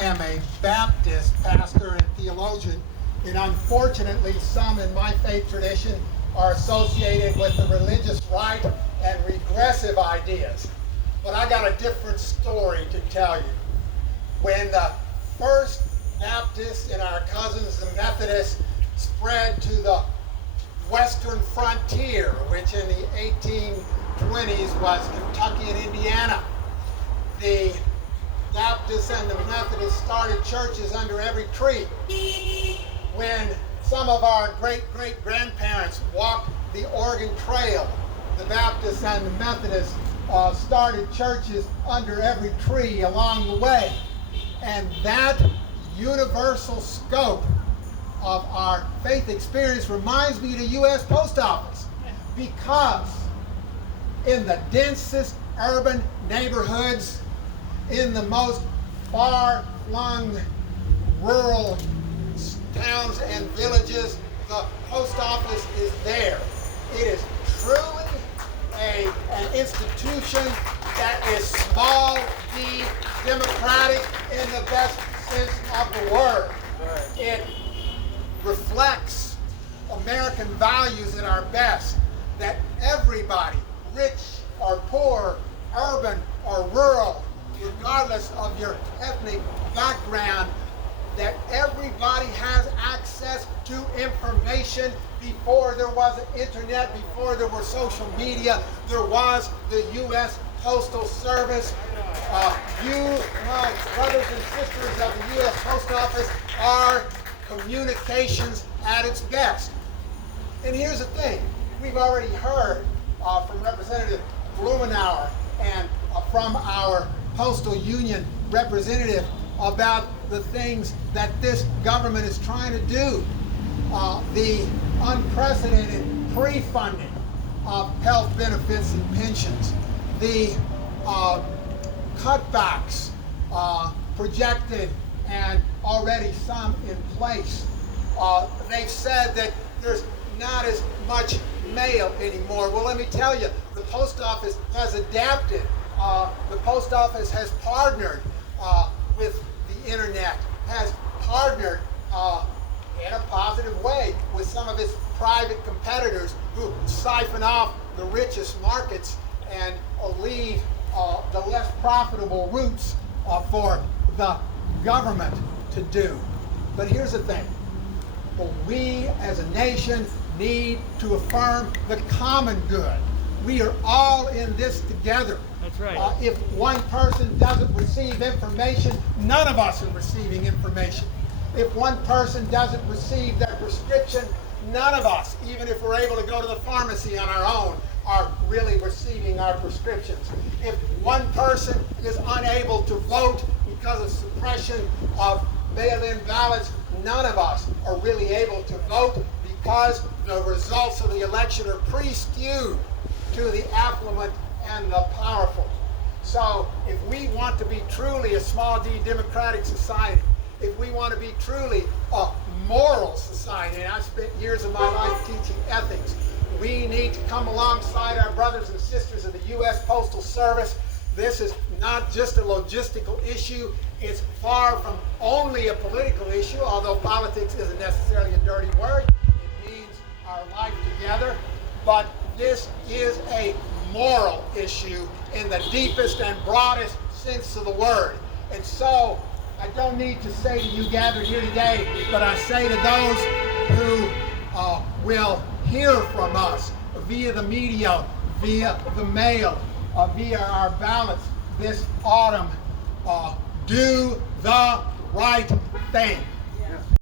am a Baptist pastor and theologian, and unfortunately some in my faith tradition are associated with the religious right and regressive ideas. But I got a different story to tell you. When the first Baptists and our cousins, the Methodists, spread to the western frontier, which in the 1820s was Kentucky and Indiana, the Baptists and the Methodists started churches under every tree. When some of our great-great-grandparents walked the Oregon Trail, the Baptists and the Methodists started churches under every tree along the way. And that universal scope of our faith experience reminds me of the U.S. Post Office, because in the densest urban neighborhoods, in the most far-flung rural towns and villages, the post office is there. It is truly an institution that is small d democratic in the best sense of the word. Right. It reflects American values at our best, that everybody, rich or poor, urban or rural, regardless of your ethnic background, that everybody has access to information. Before there was an internet, before there were social media, there was the U.S. Postal Service. You, my brothers and sisters of the U.S. Post Office, are communications at its best. And here's the thing. We've already heard from Representative Blumenauer and from our Postal Union representative about the things that this government is trying to do. The unprecedented pre-funding of health benefits and pensions, the cutbacks projected and already some in place. They've said that there's not as much mail anymore. Well, let me tell you, the post office has adapted. The post office has partnered with the internet, has partnered in a positive way with some of its private competitors who siphon off the richest markets and leave the less profitable routes for the government to do. But here's the thing. We as a nation need to affirm the common good. We are all in this together. That's right. If one person doesn't receive information, none of us are receiving information. If one person doesn't receive their prescription, none of us, even if we're able to go to the pharmacy on our own, are really receiving our prescriptions. If one person is unable to vote because of suppression of mail-in ballots, none of us are really able to vote because the results of the election are pre-skewed to the affluent and the powerful. So if we want to be truly a small d democratic society, if we want to be truly a moral society, and I spent years of my life teaching ethics, we need to come alongside our brothers and sisters of the U.S. Postal Service. This is not just a logistical issue. It's far from only a political issue, although politics isn't necessarily a dirty word. It means our life together. But this is a moral issue in the deepest and broadest sense of the word. And so, I don't need to say to you gathered here today, but I say to those who will hear from us via the media, via the mail, via our ballots this autumn, do the right thing.